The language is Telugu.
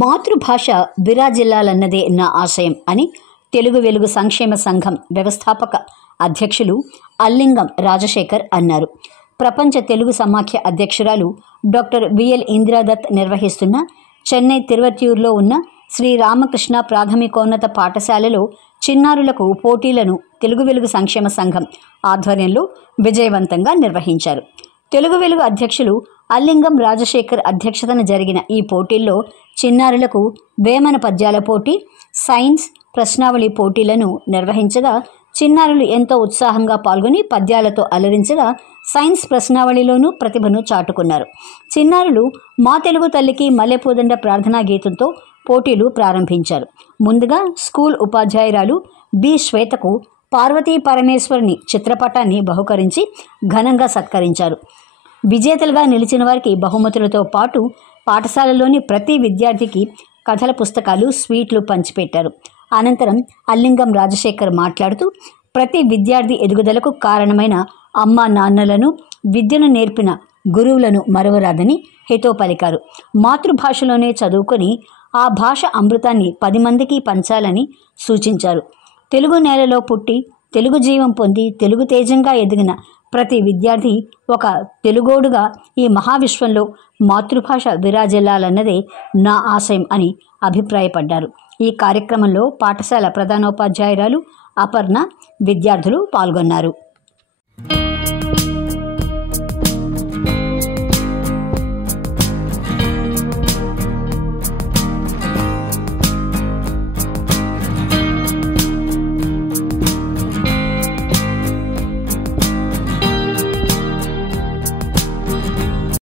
మాతృభాష విరాజిల్లాలన్నదే నా ఆశయం అని తెలుగు వెలుగు సంక్షేమ సంఘం వ్యవస్థాపక అధ్యక్షులు అల్లింగం రాజశేఖర్ అన్నారు. ప్రపంచ తెలుగు సమాఖ్య అధ్యక్షురాలు డాక్టర్ బిఎల్ ఇందిరాదత్ నిర్వహిస్తున్న చెన్నై తిరువట్యూర్లో ఉన్న శ్రీ రామకృష్ణ ప్రాథమికోన్నత పాఠశాలలో చిన్నారులకు పోటీలను తెలుగు వెలుగు సంక్షేమ సంఘం ఆధ్వర్యంలో విజయవంతంగా నిర్వహించారు. తెలుగు వెలుగు అధ్యక్షులు అల్లింగం రాజశేఖర్ అధ్యక్షతన జరిగిన ఈ పోటీల్లో చిన్నారులకు వేమన పద్యాల పోటీ, సైన్స్ ప్రశ్నావళి పోటీలను నిర్వహించగా చిన్నారులు ఎంతో ఉత్సాహంగా పాల్గొని పద్యాలతో అలరించగా సైన్స్ ప్రశ్నావళిలోనూ ప్రతిభను చాటుకున్నారు. చిన్నారులు మా తెలుగు తల్లికి మల్లెపూదండ ప్రార్థనా గీతంతో పోటీలు ప్రారంభించారు. ముందుగా స్కూల్ ఉపాధ్యాయురాలు బి శ్వేతకు పార్వతీ పరమేశ్వరుని చిత్రపటాన్ని బహుకరించి ఘనంగా సత్కరించారు. విజేతలుగా నిలిచిన వారికి బహుమతులతో పాటు పాఠశాలలోని ప్రతి విద్యార్థికి కథల పుస్తకాలు, స్వీట్లు పంచిపెట్టారు. అనంతరం అల్లింగం రాజశేఖర్ మాట్లాడుతూ ప్రతి విద్యార్థి ఎదుగుదలకు కారణమైన అమ్మా నాన్నలను, విద్యను నేర్పిన గురువులను మరవరాదని హితో పలికారు. మాతృభాషలోనే చదువుకొని ఆ భాష అమృతాన్ని 10 మందికి పంచాలని సూచించారు. తెలుగు నేలలో పుట్టి తెలుగు జీవం పొంది తెలుగు తేజంగా ఎదిగిన ప్రతి విద్యార్థి ఒక తెలుగోడుగా ఈ మహావిశ్వంలో మాతృభాష విరాజిల్లాలన్నదే నా ఆశయం అని అభిప్రాయపడ్డారు. ఈ కార్యక్రమంలో పాఠశాల ప్రధానోపాధ్యాయురాలు అపర్ణ, విద్యార్థులు పాల్గొన్నారు.